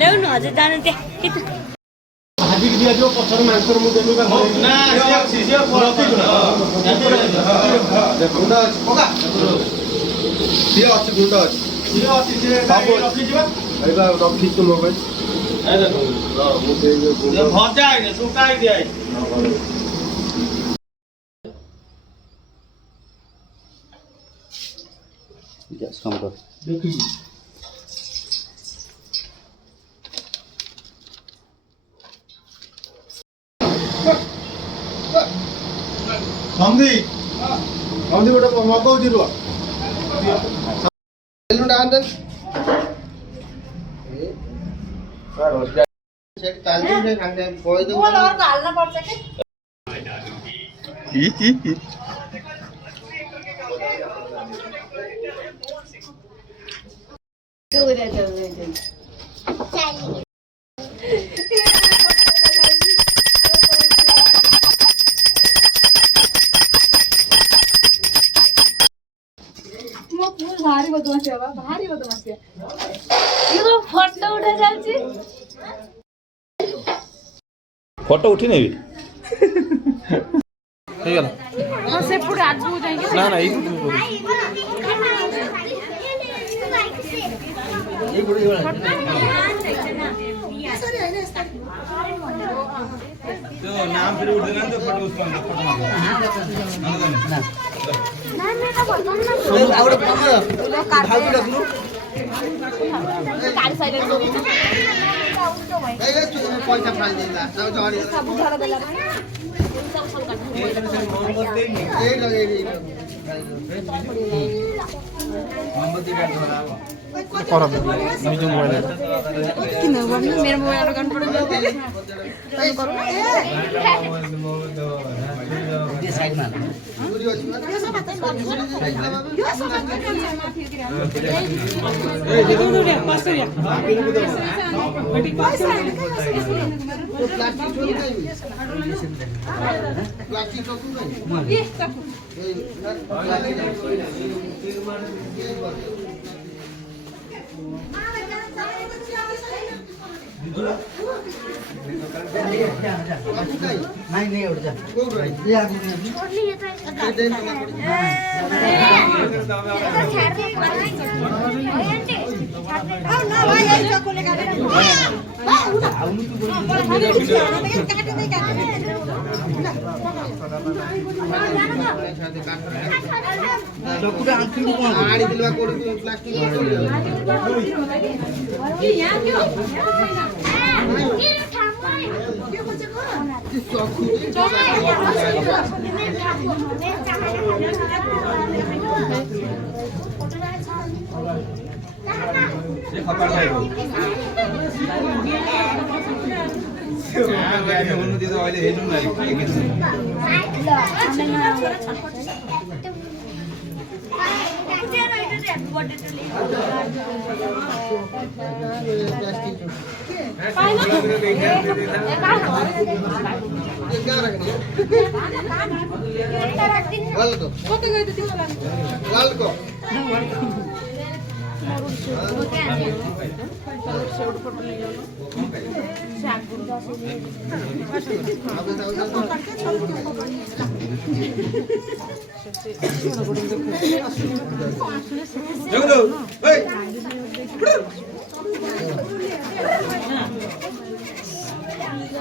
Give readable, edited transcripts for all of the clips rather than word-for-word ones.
ल्याउनु हजुर जानु चाहिँ हाजिर दियो पछाडि मान्छेहरु म देलुका ना सिसियो गुंडा पोका सियो अछि गुंडा अछि सियो अछि से बाबू रखि जिबा एबा रखि छु मोबाइल ए देखो म देयो गुंडा भजा आइ सुकाइ दिए यस कम कर देखि हमदी गोटे मगाउछि रुआ बेलुन डांद सर होस्टा सेट तालदिन से खांगे कोइ दो मोल और हाल्न पर्छ के भारी बदमाशी बाबा भारी बदमाशी यो फोटो उठा जाଉଛି फोटो उठी नहीं हे गला हां से पुढे आजू जाएंगे ना ना ये बुढ़ी वाला तो नाम फिर उठ देना तो फोटो उसको फोटो ना आउट पमा खालु राख्नु कार साइड लो पैसा फाल दिला सब बुझाला देला मोमबत्ती काट दो कर दे निज मोबाइल किन गर्नु मेरो मोबाइल गर्नु पर्दैन ये साइड में नहीं उठ जा ये आदमी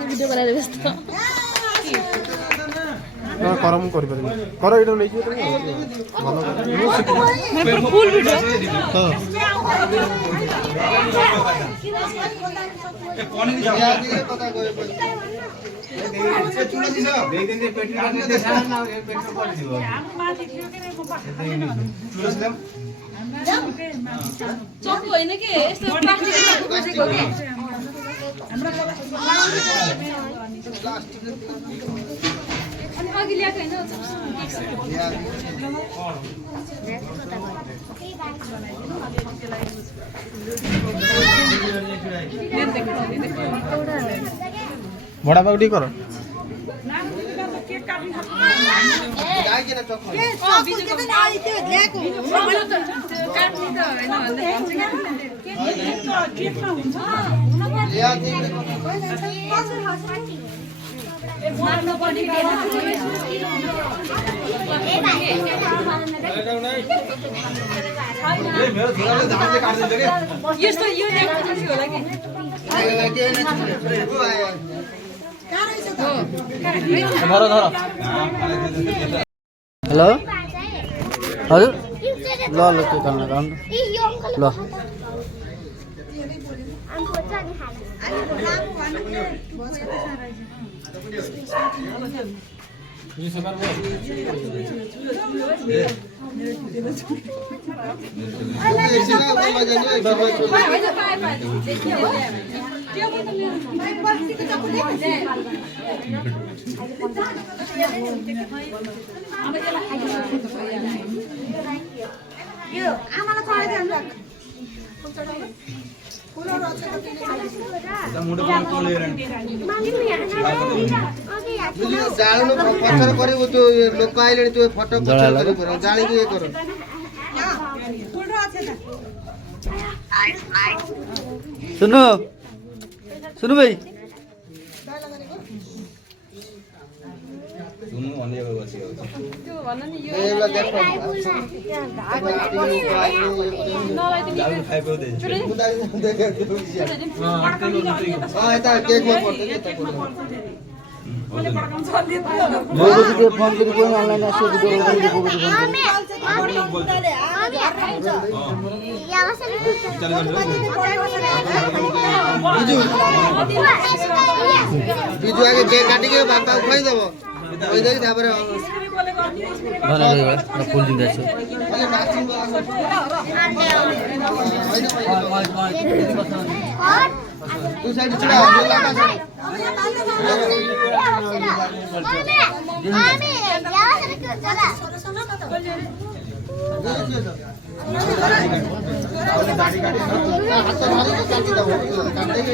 वीडियो बनाएर व्यस्त करम कर कर एटा नै कि भलो फुल वीडियो हां कोनी जा पता गयो से चुना दिस देख दिन पेटी काट्ने देश ना पेटी परि दियो हम माथि थियो के रे म पाखा चुना दिम चक्कु हैन के यस्तो प्लास्टिक बसेको के हाम्रो अनि अघि ल्याएको बड़ा बाबू डी कर गाइकिन चक्क मेरो छोराले धानले काट्दिन्छ के यस्तो यो देख्नु थियो होला कि हेलो हजुर ल ल के खाना काम ल जाळनु पत्थर करिबो त्यो लोक आइले त्यो फटक पत्थर करिबो जाळी के करो सुन्नु सुन्नु भाइ सुन्नु भनेको बसियो एला देखो जाऊ खाइ पाउँदै यता केकमा पर्छ के बोगो फोन गरी कोही अनलाइन आसो भिडियो गरी बोगो फोन बिजु आगे केक काटी के बापा उठाइ देबो ओइ देखि तापरे भन भाइ ल फुल दिँदै छु अनि माछिङ तू साइड छिडा यो लागा छ दाढी काटी हात मारि के काटी दबो काट्दै के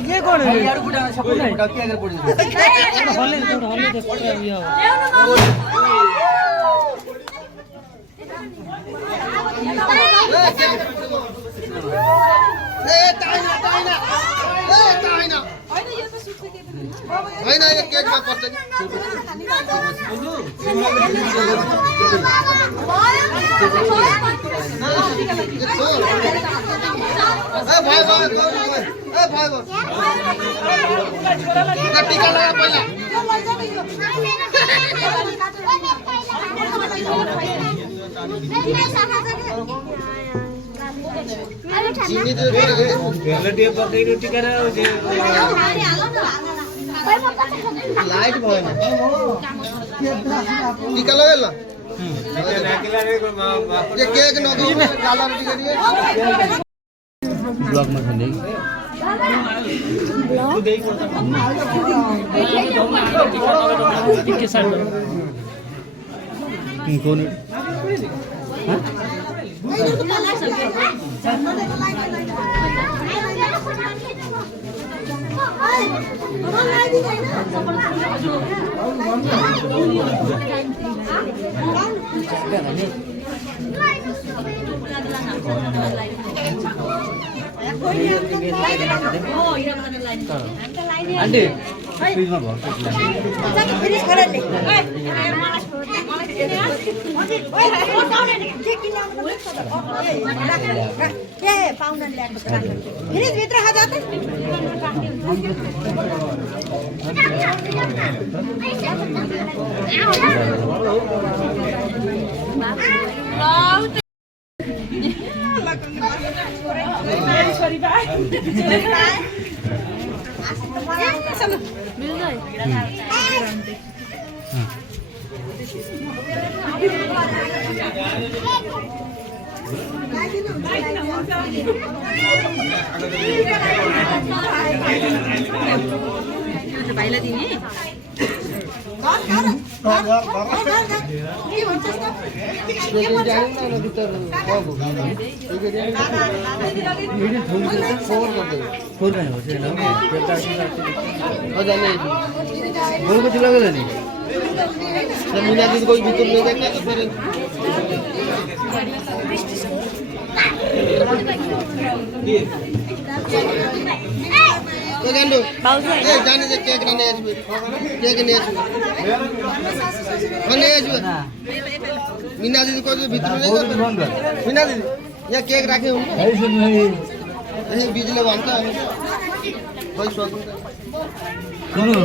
के गर्नु यार बुढा सकुन है के अगर पड्यो हल्ले पत्र यो हैन यो केकमा पर्छ टिका लगा पहिला लाइट भएन टिका लगाएल केक नगो काला रोटी गरिए ब्लगमा खन्दै के साइड कोन आन्टी फ्रिजमा भर्छ मीना दीदी कोई भीतर नहीं देखना तो फिर तो गंडो ए जाने से केक नहीं आजू केक नहीं आजू नहीं आजू मीना दीदी कोई भीतर नहीं मीना दीदी ये केक रखे हूं नहीं बिजली बांधता है कोई शौक सुनो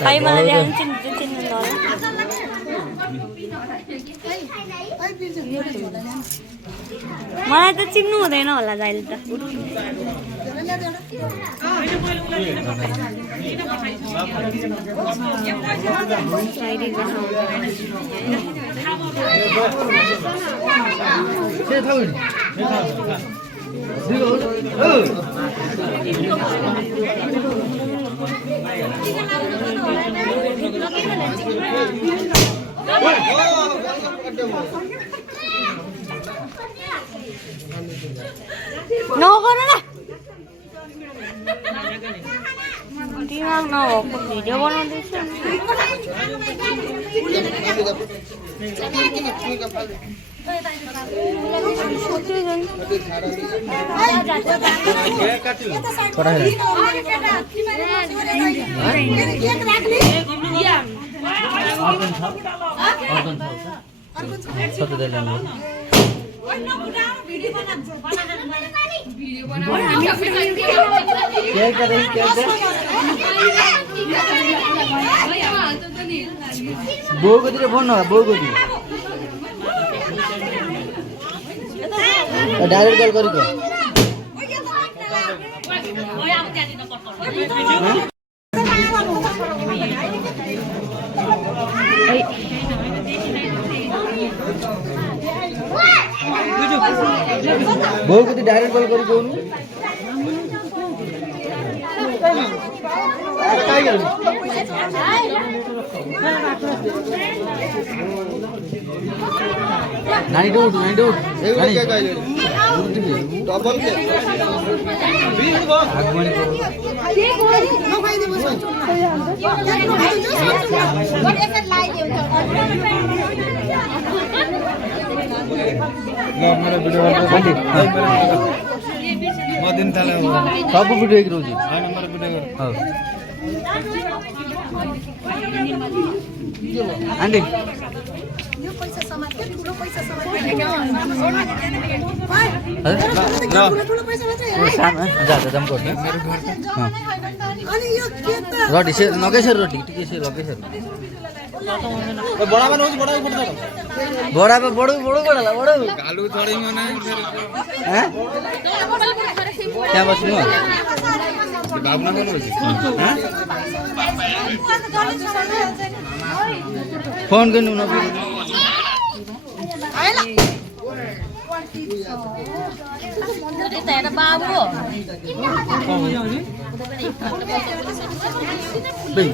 Ay, malah yang cincin nol. मलाई त चिन्नु हुँदैन होला दाइले त नगर न दिमाग नभएको भिडियो बनाउँदैछ बोगतिर फोन न बोगतिर डाइरेक्ट कॉल करी बोगतिर डाइरेक्ट कॉल करी कोनु काय गर्नु नानी डूट एगो के काय डबल के 20 गो आगमन करो न खाइ देबो बट एकर लाई देउ ल मेरो भिडियो आन्टी म दिन थाले सब भिडियो एक रोजी हैन मेरो भिडियो हां आन्टी यो पैसा समाज के ठुलो पैसा समाज ठुलो पैसा मात्रै सानो जा जम गर्नु अनि यो के त रोटी से नगेसर रोटी टिके से लगेसर बड़ा बन होछ बड़ा पड़छ बड़ा पे बड़ो बड़ा बड़ो कालू थोड़ी मने हैं क्या बसनु बाबू ना कोन होछ हैं फोन गर्नु न आइला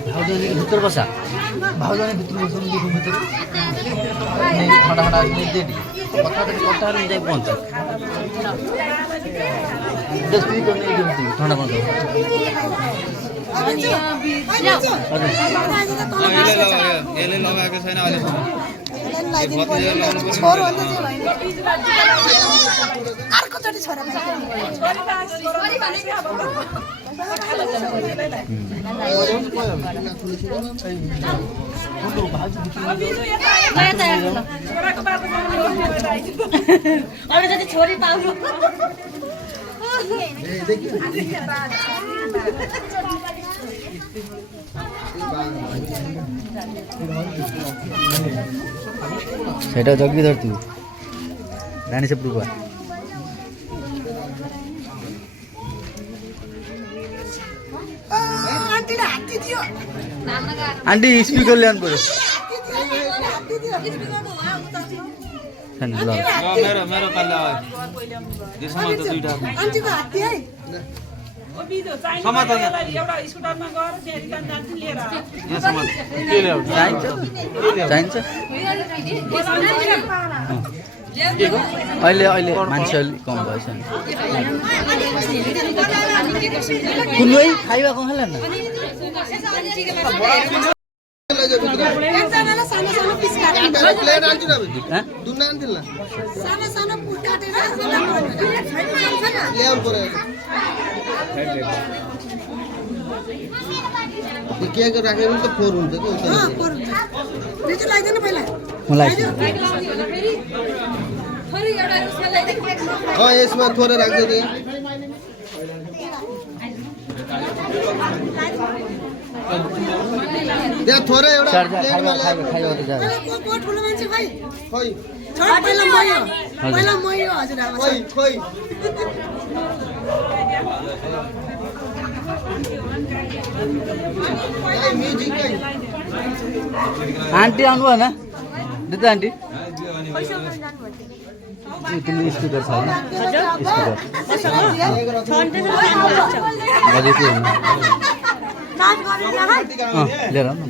भाउजूले भित्र बसा भाउजूले भित्र बस्नु देखो भित्र ठन्डा ठन्डा दे कथा त कटाहरु जाई पहुंच दस मिनट गर्ने दिन्छु ठन्डा बन्द यसले लगाएको छैन अहिलेसम्म छोरो अन्त चाहिँ अर्को चोटि छोरा अरू जति छोरी पाउनु সেটা জগবি ধর তুই রানী সে পুরুয়া आंटी स्पीकर ले आन पड़े मेरो मेरो पाल्ला यो समाज त दुईटा आन्टीको हात्ती है समाज एउटा स्कुटरमा गएर त्यहाँ रिटर्न जान्छु लिएर यो समाज के ल्याउ चाहिन्छ अहिले अहिले मान्छे अलि कम भएछ नि कुनै खाइबा कहाँ लान्न एकजनालाई सानो सानो पिस काटेर प्लेट आन्छु न ह दुन्न आन्थिल्ला सानो सानो पुट काटेर ल्याउनु पर्यो यो केक राखेर पनि त फोर हुन्छ के हुन्छ रिजु लाग्दैन पहिला मलाई यसमा थोरै राख्दै नि त्यहाँ थोरै एउटा प्लेटमा खाइबा त जा को ठुलो मान्छे खै खोइ छोड पहिला मयो हजुरआमा खोइ खोइ म्युजिक कहाँ आन्टी आउनु भएन दिदी आन्टी तिम्रो स्पिकर छ होइन बजेको होइन नाच गरेर ल्या है लिएर आउनु न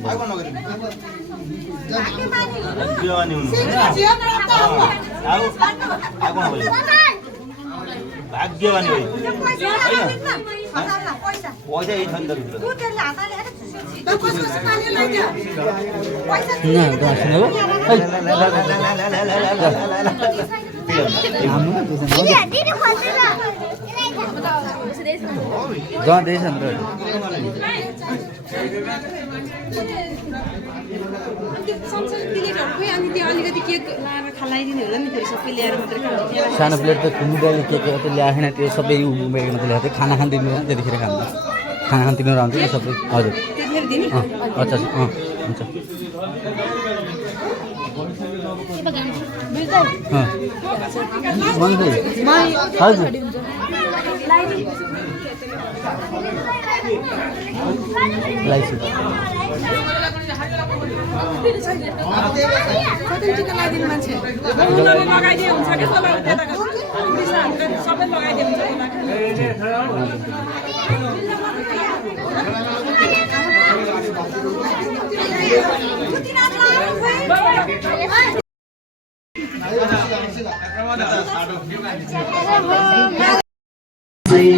भाग्यवानी हो पैसा पैसा यही छ नि त भित्र दुधले हातले कसको पानी लाग्यो पैसा न गाँसिन ल जाँदैछ नि त सानो प्लेट त मुदाले के त ल्याएन त्यो सबै उमेरमा त ल्याएको खाना खान्दिनु त्यतिखेर खानु खाना खान्दिनु रहन्छ नि सबै हजुर अच्छा हुन्छ हजुर लाइसी टिका लगाइदिनु मान्छे लगाइदिए हुन्छ कि सबै लगाइदिए हुन्छ Say